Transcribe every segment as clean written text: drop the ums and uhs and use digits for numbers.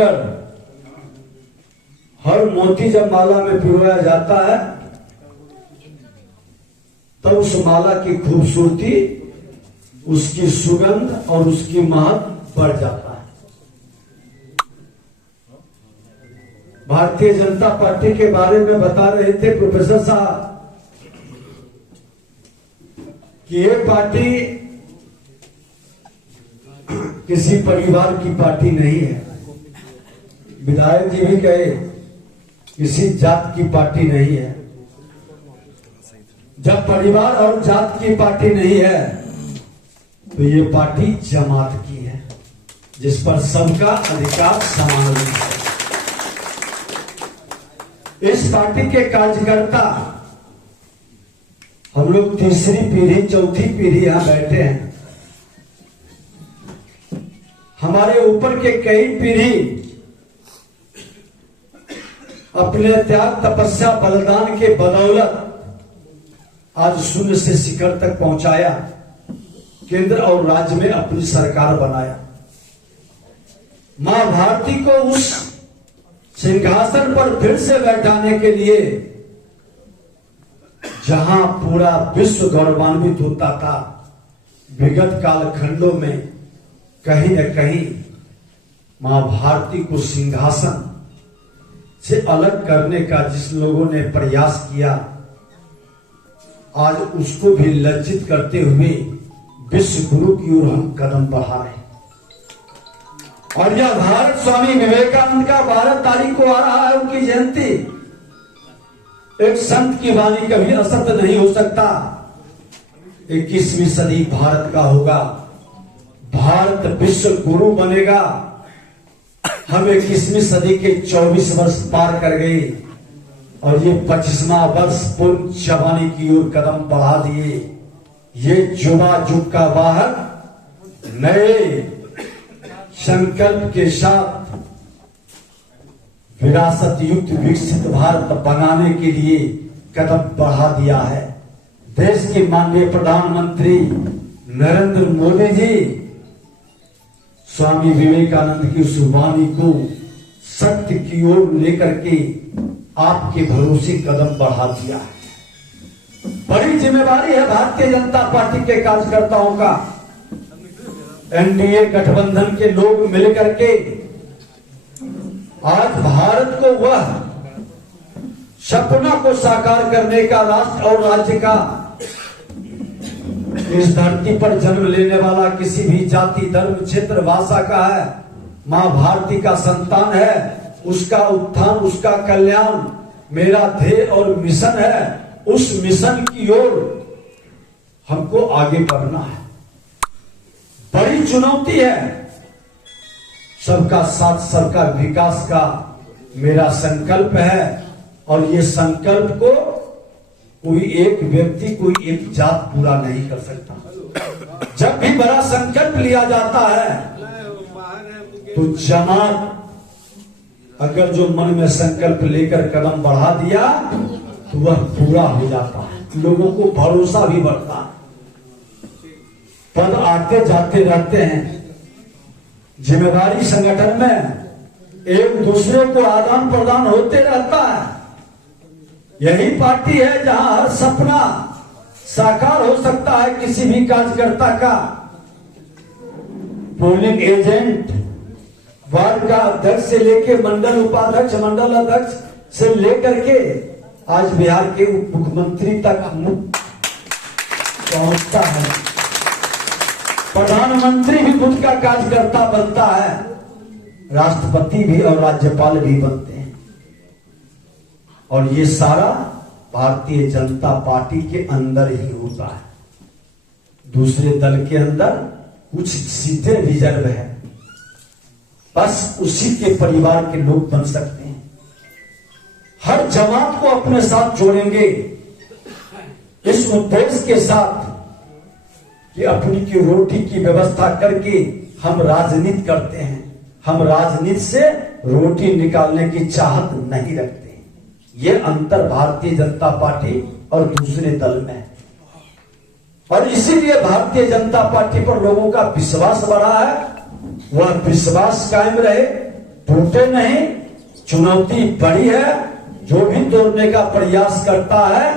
कर हर मोती जब माला में पिरोया जाता है तब उस माला की खूबसूरती, उसकी सुगंध और उसकी महक बढ़ जाता है। भारतीय जनता पार्टी के बारे में बता रहे थे प्रोफेसर साहब कि ये पार्टी किसी परिवार की पार्टी नहीं है। विधायक जी भी कहे किसी जात की पार्टी नहीं है। जब परिवार और जात की पार्टी नहीं है तो ये पार्टी जमात की है, जिस पर सबका अधिकार समान रूप है। इस पार्टी के कार्यकर्ता हम लोग तीसरी पीढ़ी, चौथी पीढ़ी यहां बैठे हैं। हमारे ऊपर के कई पीढ़ी अपने त्याग, तपस्या, बलिदान के बदौलत आज शून्य से शिखर तक पहुंचाया, केंद्र और राज्य में अपनी सरकार बनाया। मां भारती को उस सिंहासन पर फिर से बैठाने के लिए जहां पूरा विश्व गौरवान्वित होता था, विगत कालखंडों में कहीं न कहीं मां भारती को सिंहासन से अलग करने का जिस लोगों ने प्रयास किया, आज उसको भी लज्जित करते हुए विश्व गुरु की ओर हम कदम बढ़ा रहे हैं। और यह भारत स्वामी विवेकानंद का 12 तारीख को आ रहा है, उनकी जयंती। एक संत की वाणी कभी असत्य नहीं हो सकता। 21वीं सदी भारत का होगा, भारत विश्व गुरु बनेगा। हम 21वीं सदी के 24 वर्ष पार कर गए और ये 25वां वर्ष पूर्ण जवानी की ओर कदम बढ़ा दिए। ये युवा युग का वाहक नए संकल्प के साथ विरासत युक्त विकसित भारत बनाने के लिए कदम बढ़ा दिया है। देश के माननीय प्रधानमंत्री नरेंद्र मोदी जी स्वामी विवेकानंद की उस वाणी को सत्य की ओर लेकर के आपके भरोसे कदम बढ़ा दिया है। बड़ी जिम्मेवारी है भारतीय जनता पार्टी के कार्यकर्ताओं का। एनडीए गठबंधन के लोग मिलकर के आज भारत को वह सपना को साकार करने का, राष्ट्र और राज्य का, इस धरती पर जन्म लेने वाला किसी भी जाति, धर्म, क्षेत्र, भाषा का है, मां भारती का संतान है, उसका उत्थान, उसका कल्याण मेरा ध्येय और मिशन है। उस मिशन की ओर हमको आगे बढ़ना है। बड़ी चुनौती है। सबका साथ, सबका विकास का मेरा संकल्प है और ये संकल्प को कोई एक व्यक्ति, कोई एक जात पूरा नहीं कर सकता। जब भी बड़ा संकल्प लिया जाता है तो जमात अगर जो मन में संकल्प लेकर कदम बढ़ा दिया तो वह पूरा हो जाता है। लोगों को भरोसा भी बढ़ता है। पद आते जाते रहते हैं। जिम्मेदारी संगठन में एक दूसरे को आदान प्रदान होते रहता है। यही पार्टी है जहां हर सपना साकार हो सकता है किसी भी कार्यकर्ता का। पोलिंग एजेंट, वार्ड का अध्यक्ष से लेकर मंडल उपाध्यक्ष, मंडल अध्यक्ष से लेकर के आज बिहार के उप मुख्यमंत्री तक पहुंचता है। प्रधानमंत्री भी खुद का कार्यकर्ता बनता है, राष्ट्रपति भी और राज्यपाल भी बनते हैं। और ये सारा भारतीय जनता पार्टी के अंदर ही होता है। दूसरे दल के अंदर कुछ सीटें रिजर्व है, बस उसी के परिवार के लोग बन सकते हैं। हर जमात को अपने साथ जोड़ेंगे इस उद्देश्य के साथ कि अपनी की रोटी की व्यवस्था करके हम राजनीति करते हैं। हम राजनीति से रोटी निकालने की चाहत नहीं रखते। ये अंतर भारतीय जनता पार्टी और दूसरे दल में है। और इसीलिए भारतीय जनता पार्टी पर लोगों का विश्वास बढ़ा है। वह विश्वास कायम रहे, टूटे नहीं, चुनौती बड़ी है। जो भी तोड़ने का प्रयास करता है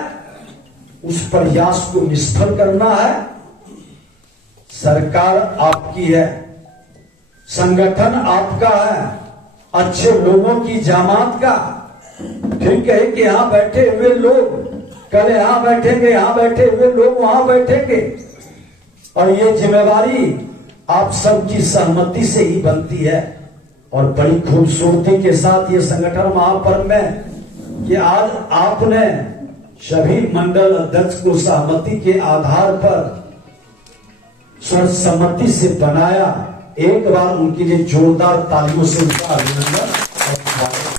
उस प्रयास को निष्फल करना है। सरकार आपकी है, संगठन आपका है, अच्छे लोगों की जमात का। फिर कहे कि यहां बैठे हुए लोग कल यहां बैठेंगे, यहां बैठे हुए लोग वहां बैठेंगे, और ये जिम्मेवारी आप सबकी सहमति से ही बनती है। और बड़ी खूबसूरती के साथ ये संगठन महापर्व में कि आज आपने सभी मंडल अध्यक्ष को सहमति के आधार पर सर्वसम्मति से बनाया। एक बार उनके लिए जोरदार तालियों से उनका अभिनंदन और